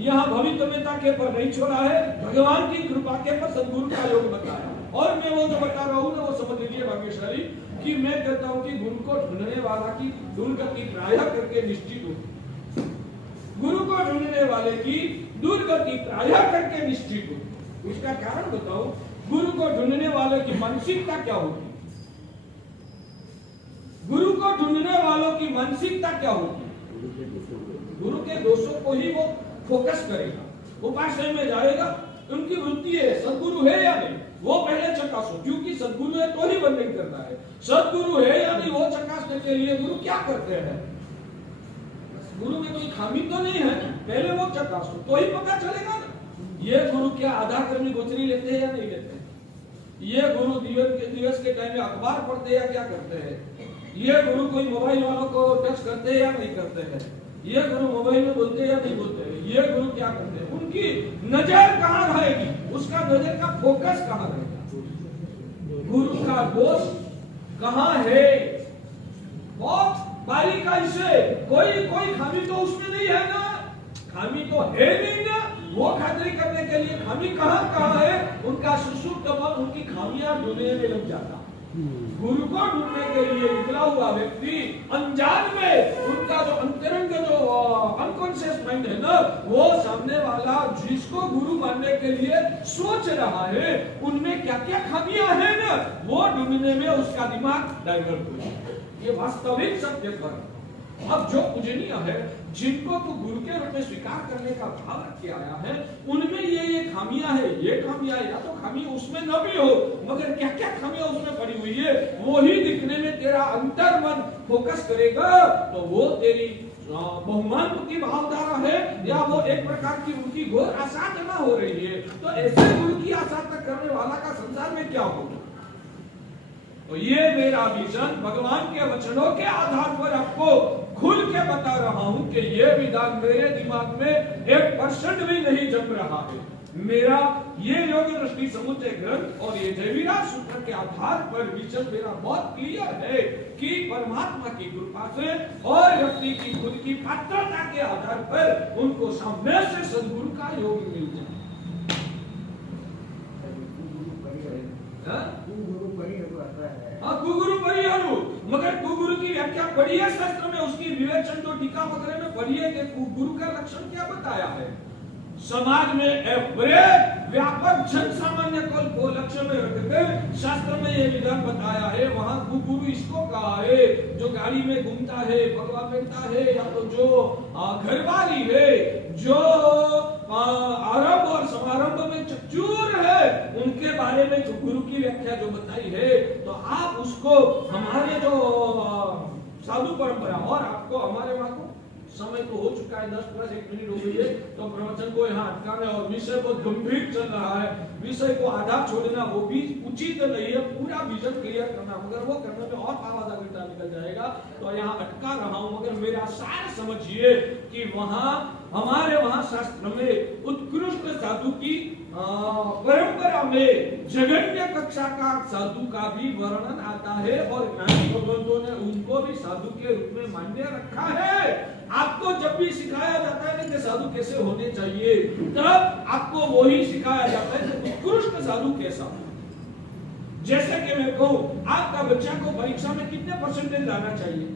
यहाँ भवितव्यता के पर नहीं छोड़ा है, भगवान की कृपा के पर सदगुरु का योग बताया। और मैं वो जो बता रहा हूँ ना, वो समझ लीजिए भाग्यशाली, कि मैं कहता हूँ कि गुरु को ढूंढने वाला की दुर्गति प्रायः करके निश्चित होती। गुरु को ढूंढने वाले की दुर्गति प्रायः करके निश्चित होती। उसका कारण बताओ, गुरु को ढूंढने वाले की मानसिकता क्या होती? गुरु को ढूंढने वालों की मानसिकता क्या होती? गुरु के दोषों को ही वो फोकस करेगा, उपासना में जाएगा। उनकी वृत्ति है, सदगुरु है या नहीं, वो पहले चकासो, क्योंकि सदगुरु है तो ही बंधन करना है। सदगुरु है या नहीं, वो चकासने के लिए गुरु क्या करते हैं? गुरु में कोई खामी तो नहीं है, पहले वो चकासो तो ही पता चलेगा ना। ये गुरु क्या आधार कर्मी गोचरी लेते हैं या नहीं लेते? ये गुरु दिवस के टाइम में अखबार पढ़ते हैं या क्या करते हैं? ये गुरु कोई मोबाइल वालों को टच करते हैं या नहीं करते हैं? ये गुरु मोबाइल में बोलते हैं या नहीं बोलते हैं? ये गुरु क्या करते हैं? उनकी नजर कहाँ रहेगी, उसका नजर का फोकस कहाँ रहेगा, गुरु का दोष कहाँ है? बहुत बारीकाई से, कोई खामी तो उसमें नहीं है ना, खामी तो है नहीं ना। वो खातिरी करने के लिए खामी कहाँ है, उनका सुसुप्त मन उनकी खामियां ढूंढने में लग जाता। गुरु को ढूंढने के लिए निकला हुआ व्यक्ति अनजान में उनका जो अंतरंग जो अनकॉन्शियस माइंड है ना, वो सामने वाला जिसको गुरु मानने के लिए सोच रहा है उनमें क्या क्या खामियां हैं ना, वो ढूंढने में उसका दिमाग डाइवर्ट हो जाता है। ये वास्तविक सत्य पर अब जो पूजनीय है, जिनको तो गुरु के रूप में स्वीकार करने का भाव रख के आया है, उनमें ये खामियां है, ये खामियां है, या तो खामी उसमें न भी हो मगर क्या क्या खामियां उसमें पड़ी हुई है वो ही दिखने में तेरा अंतर मन फोकस करेगा, तो वो तेरी बहुमान की भावधारा है या वो एक प्रकार की उनकी घोर आसाधना हो रही है। तो ऐसे गुरु की आसाधना करने वाला का संसार में क्या होगा? तो ये मेरा विजन भगवान के वचनों के आधार पर आपको खुल के बता रहा हूं कि ये विधान मेरे दिमाग में 1% भी नहीं जम रहा है। मेरा ये योग दृष्टि समुच्चय ग्रंथ और ये जयविराज सूत्र के आधार पर विजन मेरा बहुत क्लियर है कि परमात्मा की कृपा से और व्यक्ति की खुद की पात्रता के आधार पर उनको सामने से सदगुरु का योग मिल जाए। कुगुरु परिहरु, मगर कुगुरु की व्याख्या पढ़ी है शास्त्र में, उसकी विवेचन जो टीका वगैरह में पढ़ी है कि गुरु का लक्षण क्या बताया है। समाज में एक बड़े व्यापक जन सामान्य को लक्ष्य में रखकर शास्त्र में ये विधान बताया है। वहां गुरु इसको कहा है जो गाड़ी में घूमता है, भगवा पहनता है, या तो जो घरवाली है, जो आरंभ और समारंभ में चतुर है, उनके बारे में जो गुरु की व्याख्या जो बताई है, तो आप उसको हमारे जो साधु परंपरा और आपको हमारे वहां को समय तो हो चुका है, 10 + 1 मिनट हो गई है, तो प्रवचन को यहाँ अटकाना और विषय बहुत गंभीर चल रहा है, विषय को आधा छोड़ना वो भी उचित नहीं है। पूरा विजन क्लियर करना, मगर वो करने में और आधा घंटा निकल जाएगा, तो यहाँ अटका रहा हूँ। मगर मेरा सार समझिए कि वहाँ हमारे वहाँ शास्त्र में उत्कृष्ट साधु की परंपरा में जगन्य कक्षा का साधु का भी वर्णन आता है और ज्ञानी भगवंतों ने उनको भी साधु के रूप में मान्य रखा है। आपको जब भी सिखाया जाता है कि साधु कैसे होने चाहिए, तब आपको वही सिखाया जाता है कि उत्कृष्ट साधु कैसा। जैसे कि मैं कहूं, आपका बच्चा को परीक्षा में कितने परसेंटेज लाना चाहिए?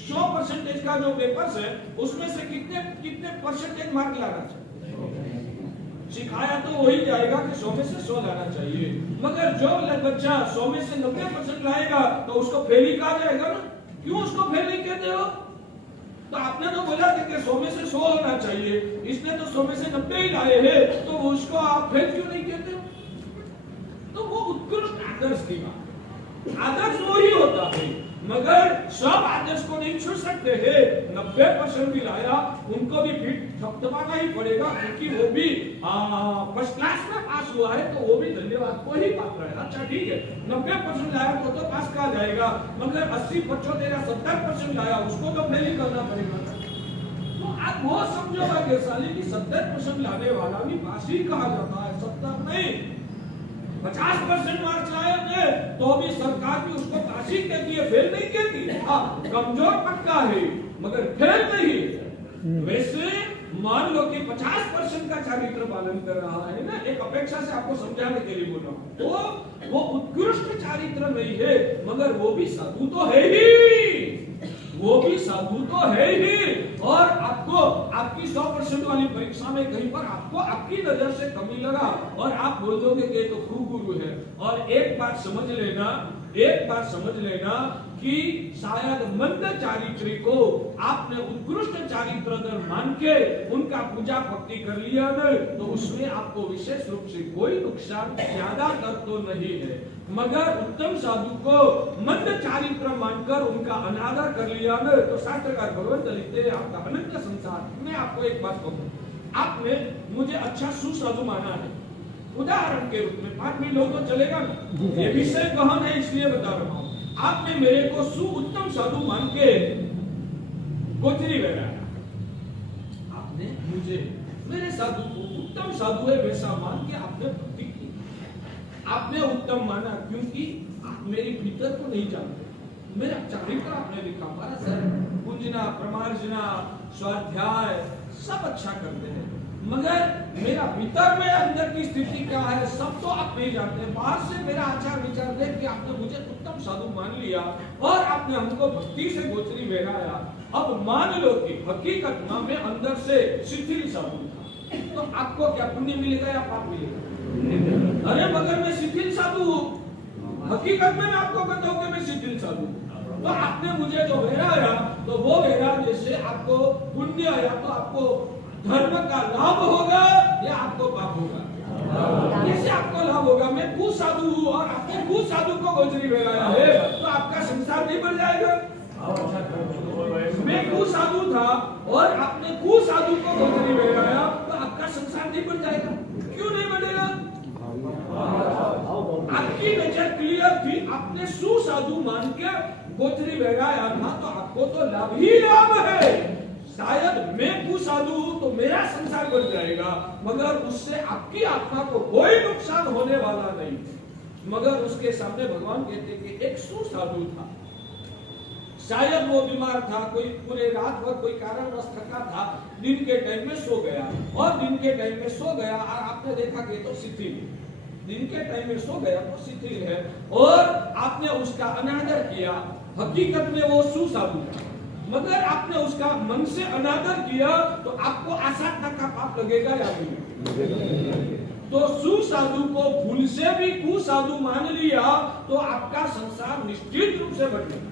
100% का जो पेपर्स है उसमें से कितने परसेंटेज मार्क लाना चाहिए? सिखाया तो वही जाएगा कि 100 में से 100 लाना चाहिए, मगर जो बच्चा 100 में से 90% लाएगा तो उसको फेल ही कहा जाएगा ना। क्यों उसको फेल नहीं कहते हो? तो आपने तो बोला कि 100 में से 100 होना चाहिए, इसने तो 100 में से 90 ही लाए हैं, तो उसको आप फेल क्यों नहीं कहते हो? तो वो उत्कृष्ट आदर्श की बात, आदर्श वही होता है, मगर सब आदर्श को नहीं छू सकते हैं। 90% भी लाया उनको भी फिर थपथपाना ही पड़ेगा, क्योंकि वो भी फर्स्ट क्लास में पास हुआ है, तो वो भी धन्यवाद को ही पात्र है। अच्छा ठीक है, 90% लाया तो पास कहा जाएगा, मगर 80-75 या 70% लाया उसको तो फेल ही करना पड़ेगा। तो आप वो समझो भाग्यशाली कि 70% लाने वाला भी पास ही कहा जाता है, 70 नहीं। 50% मार्क्स लाए थे तो भी सरकार भी उसको पासी कहती है, फेल नहीं कहती। हाँ, कमजोर पक्का है मगर फेल नहीं। वैसे मान लो कि 50% का चारित्र पालन कर रहा है ना, एक अपेक्षा से आपको समझाने के लिए बोल रहा हूं, तो वो उत्कृष्ट चारित्र नहीं है, मगर वो भी साधु तो है ही, वो भी साधु तो है ही। और आपको आपकी 100% वाली परीक्षा में कहीं पर आपको आपकी नजर से कमी लगा और आप बोल दोगे कि तो कुगुरु है। और एक बात समझ लेना कि शायद मंद चारित्री को आपने उत्कृष्ट चारित्र मान के उनका पूजा भक्ति कर लिया न, तो उसमें आपको विशेष रूप से कोई नुकसान ज्यादा कर तो नहीं है। मगर उत्तम साधु को मंद चारित्र मानकर उनका अनादर कर लिया न, तो शास्त्रकार भगवंत लिखते हैं आपका अनंत संसार। मैं आपको एक बात कहूं, आपने मुझे अच्छा सुसाधु माना है, उदाहरण के रूप में 5 मिनट तो चलेगा ना, ये विषय गहन है इसलिए बता रहा हूं। आपने मेरे को उत्तम साधु मान के गोचरी लगाया, आपने मुझे मेरे साधु को उत्तम साधु है वैसा मान के आपने भक्ति की। आपने उत्तम माना क्योंकि आप मेरे भीतर को नहीं जानते, मेरा चरित्र आपने लिखा, हमारा सर पूजना, प्रमार्जना, स्वाध्याय सब अच्छा करते हैं, मगर मेरा भीतर में अंदर की स्थिति क्या है सब तो आप नहीं जानते। बाहर से मेरा आचार विचार देख के आपने मुझे उत्तम साधु मान लिया और आपने हमको भक्ति से गोचरी बहराया। अब मान लो कि हकीकत में अंदर से शिथिल साधु था, तो आपको क्या पुण्य मिलेगा या पाप मिलेगा? अरे मगर मैं शिथिल साधु हूँ, हकीकत में मैं आपको कहता हूँ कि मैं शिथिल साधु हूँ। तो आपने मुझे जो बहराया तो वो बहराने से आपको पुण्य या तो आपको धर्म का लाभ होगा या आपको पाप होगा? कैसे आपको लाभ होगा? मैं कुसाधु हूँ और आपने कुसाधु को गोचरी बहराया है, तो आपका संसार नहीं बढ़ जाएगा? मैं कुसाधु था और आपने कुसाधु को गोचरी बहराया, तो आपका संसार नहीं बढ़ जाएगा? क्यों नहीं बढ़ेगा? आपकी नजर क्लियर थी, आपने सुसाधु मान के गोचरी बहराया था, तो आपको तो लाभ ही लाभ है। शायद मैं कुसाधु हूं तो मेरा संसार बढ़ जाएगा, मगर उससे आपकी आत्मा को कोई नुकसान होने वाला नहीं। मगर उसके सामने भगवान कहते कि एक सुसाधु था, शायद वो बीमार था, कोई पूरे रात भर कोई कारणवश थका था, दिन के टाइम में सो गया और दिन के टाइम में सो गया और आपने देखा कि तो शिथिल, दिन के टाइम में सो गया तो शिथिल है और आपने उसका अनादर किया। हकीकत में वो सुसाधु था, मगर आपने उसका मन से अनादर किया, तो आपको आसाधना का पाप लगेगा या नहीं? तो सुसाधु को भूल से भी कुसाधु मान लिया तो आपका संसार निश्चित रूप से बढ़ गया।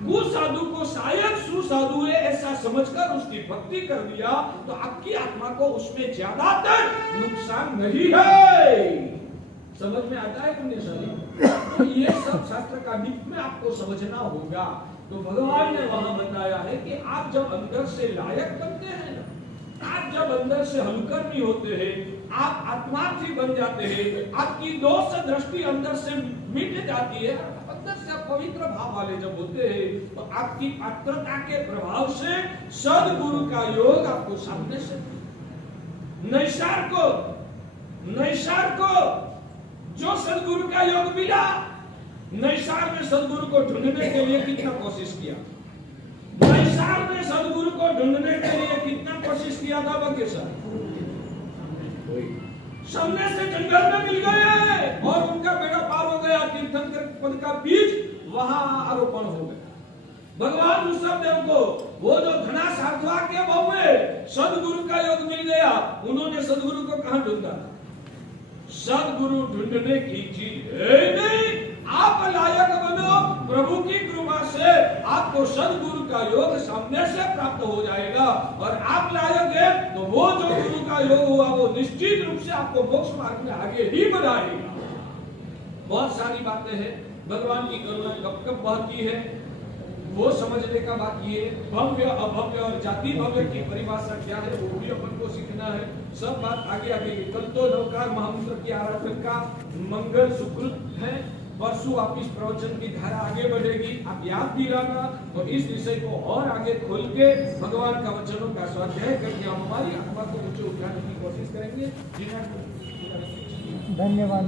कुसाधु को शायद सुसाधु है ऐसा समझकर उसकी भक्ति कर दिया, तो आपकी आत्मा को उसमें ज्यादातर नुकसान नहीं है। समझ में आता है पुण्यशाली? तो ये सब शास्त्र का डीप में आपको समझना होगा। तो भगवान ने वहां बताया है कि आप जब अंदर से लायक बनते हैं ना, आप जब अंदर से हलकर्मी होते हैं, आप आत्मार्थी बन जाते हैं, आपकी दोष दृष्टि अंदर से मिट जाती है, अंदर से आप पवित्र भाव वाले जब होते हैं, तो आपकी पात्रता के प्रभाव से सदगुरु का योग आपको सामने से नैसार को जो सदगुरु का योग मिला, नैसार ने सदगुरु को ढूंढने के लिए कितना कोशिश किया? नैसार ने सदगुरु को ढूंढने के लिए कितना कोशिश किया था? बकेसर सामने से जंगल में मिल गए और उनका बेड़ा पार हो गया, तीर्थंकर पद का बीज वहां आरोपण हो गया। भगवान ऋषभदेव को वो जो धना साधवा के भाव में सदगुरु का योग मिल गया, उन्होंने सदगुरु को कहां ढूंढा? सदगुरु ढूंढने की चीज है नहीं, आप लायक बनो, प्रभु की कृपा से आपको सदगुरु का योग सामने से प्राप्त हो जाएगा और आप लायक है तो वो जो गुरु का योग हुआ वो निश्चित रूप से आपको मोक्ष मार्ग में आगे ही बढ़ाएगा। बहुत सारी बातें हैं, भगवान की करुणा कब कब बहती है वो समझने का बात ये, भव्य अभव्य और जाति भव्य की परिभाषा क्या है वो भी अपन को सीखना है। सब बात आगे आगे। कल तो नवकार महामंत्र की आराधना का मंगल सुकृत है, परसों आप इस प्रवचन की धारा आगे बढ़ेगी, आप याद दिलाना तो इस विषय को और आगे खोल के भगवान का वचनों का स्वाध्याय करके हम हमारी आत्मा को ऊंचे उठाने की कोशिश करेंगे। धन्यवाद।